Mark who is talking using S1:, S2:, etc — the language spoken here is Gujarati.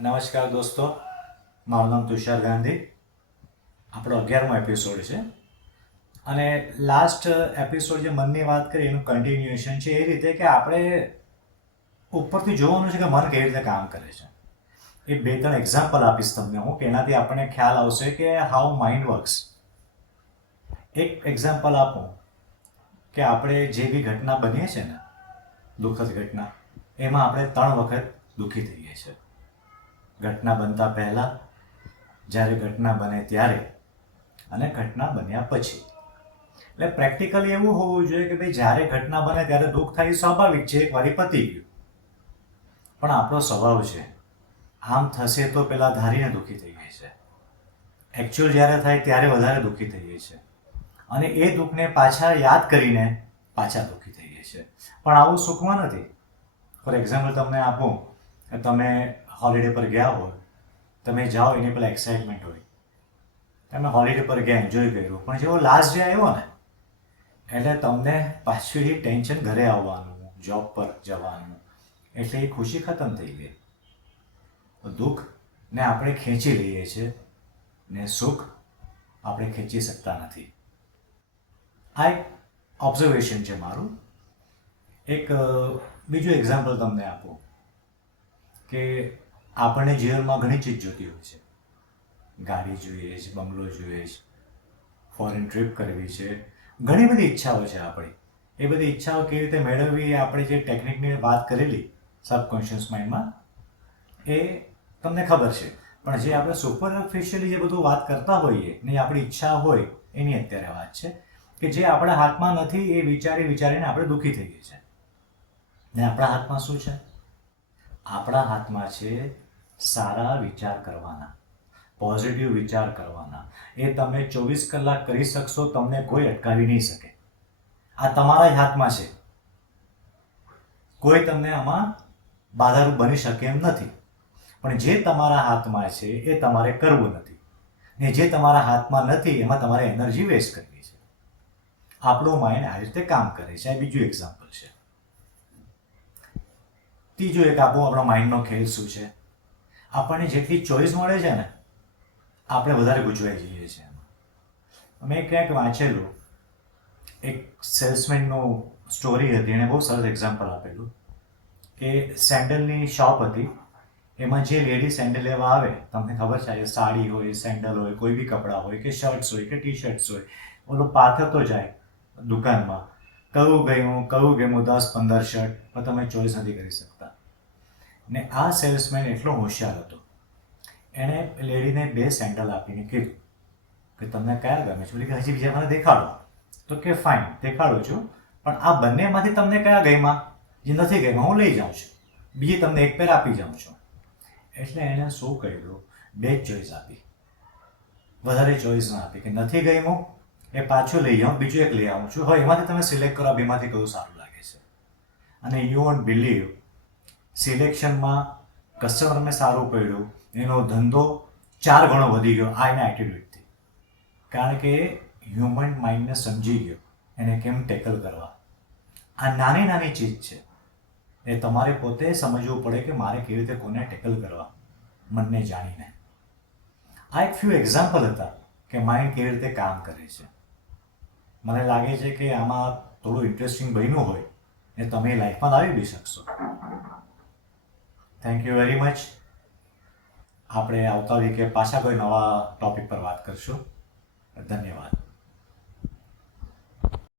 S1: નમસ્કાર દોસ્તો, મારું નામ તુષાર ગાંધી. આપણો અગિયારમો એપિસોડ છે. અને લાસ્ટ એપિસોડ જે મનની વાત કરી એનું કન્ટિન્યુએશન છે એ રીતે કે આપણે ઉપરથી જોવાનું છે કે મન કેવી રીતે કામ કરે છે. એ બે ત્રણ એક્ઝામ્પલ આપીશ તમને હું, કે એનાથી આપણને ખ્યાલ આવશે કે હાઉ માઇન્ડ વર્ક્સ એક એક્ઝામ્પલ આપું, કે આપણે જે બી ઘટના બનીએ છીએ ને, દુઃખદ ઘટના, એમાં આપણે ત્રણ વખત દુઃખી થઈએ છીએ. ઘટના બનતા પહેલાં, જ્યારે ઘટના બને ત્યારે અને ઘટના બન્યા પછી. એટલે પ્રેક્ટિકલી એવું હોવું જોઈએ કે ભાઈ જ્યારે ઘટના બને ત્યારે દુઃખ થાય એ સ્વાભાવિક છે, એક વારી પતી ગયું. પણ આપણો સ્વભાવ છે, આમ થશે તો પેલા ધારીને દુઃખી થઈ જાય છે. એકચ્યુઅલ જ્યારે થાય ત્યારે વધારે દુઃખી થઈએ છીએ અને એ દુઃખને પાછા યાદ કરીને પાછા દુઃખી થઈએ છીએ પણ આવું સુખમાં નથી. ફોર એક્ઝામ્પલ તમને આપું કે તમે હોલિડે પર ગયા હોય, તમે જાઓ, એની પેલા એક્સાઇટમેન્ટ હોય. તમે હોલિડે પર ગયા એન્જોય કર્યું. પણ જેવો લાસ્ટ ડે આવ્યો ને, એટલે તમને પાછું એ ટેન્શન ઘરે આવવાનું જોબ પર જવાનું. એટલે એ ખુશી ખતમ થઈ ગઈ. દુઃખ ને આપણે ખેંચી લઈએ છીએ, ને સુખ આપણે ખેંચી શકતા નથી. આ એક ઓબ્ઝર્વેશન છે મારું. એક બીજું એક્ઝામ્પલ તમને આપો કે આપણને જીવનમાં ઘણી ચીજ જોતી હોય છે. ગાડી જોઈએ છે, બંગલો જોઈએ છે ફોરેન ટ્રીપ કરવી છે. ઘણી બધી ઈચ્છાઓ છે આપણી. એ બધી ઈચ્છાઓ કેવી રીતે મેળવવી એ આપણે જે ટેકનિકની વાત કરેલી સબકોન્શિયસ માઇન્ડમાં એ તમને ખબર છે. પણ જે આપણે સુપરફિશિયલી જે બધું વાત કરતા હોઈએ, ને આપણી ઈચ્છા હોય, એની અત્યારે વાત છે કે જે આપણા હાથમાં નથી, એ વિચારી વિચારીને આપણે દુઃખી થઈએ છીએ. ને આપણા હાથમાં શું છે? આપણા હાથમાં છે સારા વિચાર કરવાના પોઝિટિવ વિચાર કરવાના. એ તમે ચોવીસ કલાક કરી શકશો, તમને કોઈ અટકાવી નહીં શકે. આ તમારા જ હાથમાં છે. કોઈ તમને આમાં બાધારૂપ બની શકે એમ નથી. પણ જે તમારા હાથમાં છે, એ તમારે કરવું નથી. ને જે તમારા હાથમાં નથી, એમાં તમારે એનર્જી વેસ્ટ કરવી છે. આપણું માઇન્ડ આ રીતે કામ કરે છે. આ બીજું એક્ઝામ્પલ છે. ત્રીજું એક આપણું, આપણા માઇન્ડનો ખેલ શું છે? આપણને જેટલી ચોઈસ મળે છે ને, આપણે વધારે ગૂંચવાઈ જઈએ છીએ મેં ક્યાંક વાંચેલું, એક સેલ્સમેનનું સ્ટોરી હતી એણે બહુ સરસ એક્ઝામ્પલ આપેલું, કે સેન્ડલની શોપ હતી, એમાં જે લેડી સેન્ડલ લેવા આવે, તમને ખબર છે સાડી હોય સેન્ડલ હોય, કોઈ બી કપડાં હોય, કે શર્ટ્સ હોય, કે ટી શર્ટ્સ હોય, ઓલો પાથરતો જાય દુકાનમાં કયું ગયું કયું ગયું દસ પંદર શર્ટ પણ તમે ચોઈસ નથી કરી શકતા ને આ સેલ્સમેન એટલો હોશિયાર હતો. એણે લેડીને બે સેન્ડલ આપીને કીધું કે તમને કયા ગમે છે? બોલી કે હજી બીજા મને દેખાડો. તો કે, ફાઇન, દેખાડું છું. પણ આ બંનેમાંથી તમને કયા ગઈમાં જે નથી ગઈમાં હું લઈ જાઉં છું. બીજી તમને એક પેર આપી જાઉં છું. એટલે એણે શું કર્યું? બે ચોઈસ આપી. વધારે ચોઈસ ના આપી કે નથી ગઈ હું એ પાછું લઈ આવું, બીજું એક લઈ આવું છું. હવે એમાંથી તમે સિલેક્ટ કરો એમાંથી કયું સારું લાગે છે? અને યુ વોન્ટ બિલીવ સિલેક્શનમાં કસ્ટમરને સારું પડ્યું, એનો ધંધો ચાર ગણો વધી ગયો આ એના એટીટ્યુડથી કારણ કે હ્યુમન માઇન્ડને સમજી ગયો, એને કેમ ટેકલ કરવા? આ નાની નાની ચીજ છે. એ તમારે પોતે સમજવું પડે કે મારે કેવી રીતે કોને ટેકલ કરવા. મનને જાણીને. આ એક ફ્યુ એક્ઝામ્પલ હતા કે માઇન્ડ કેવી રીતે કામ કરે છે. મને લાગે છે કે આમાં થોડું ઇન્ટરેસ્ટિંગ બન્યું હોય, એ તમે લાઈફમાં લાવી બી શકશો. થેન્ક યુ વેરી મચ આપણે આવતા વીકે પાછા કોઈ નવા ટોપિક પર વાત કરશું. ધન્યવાદ.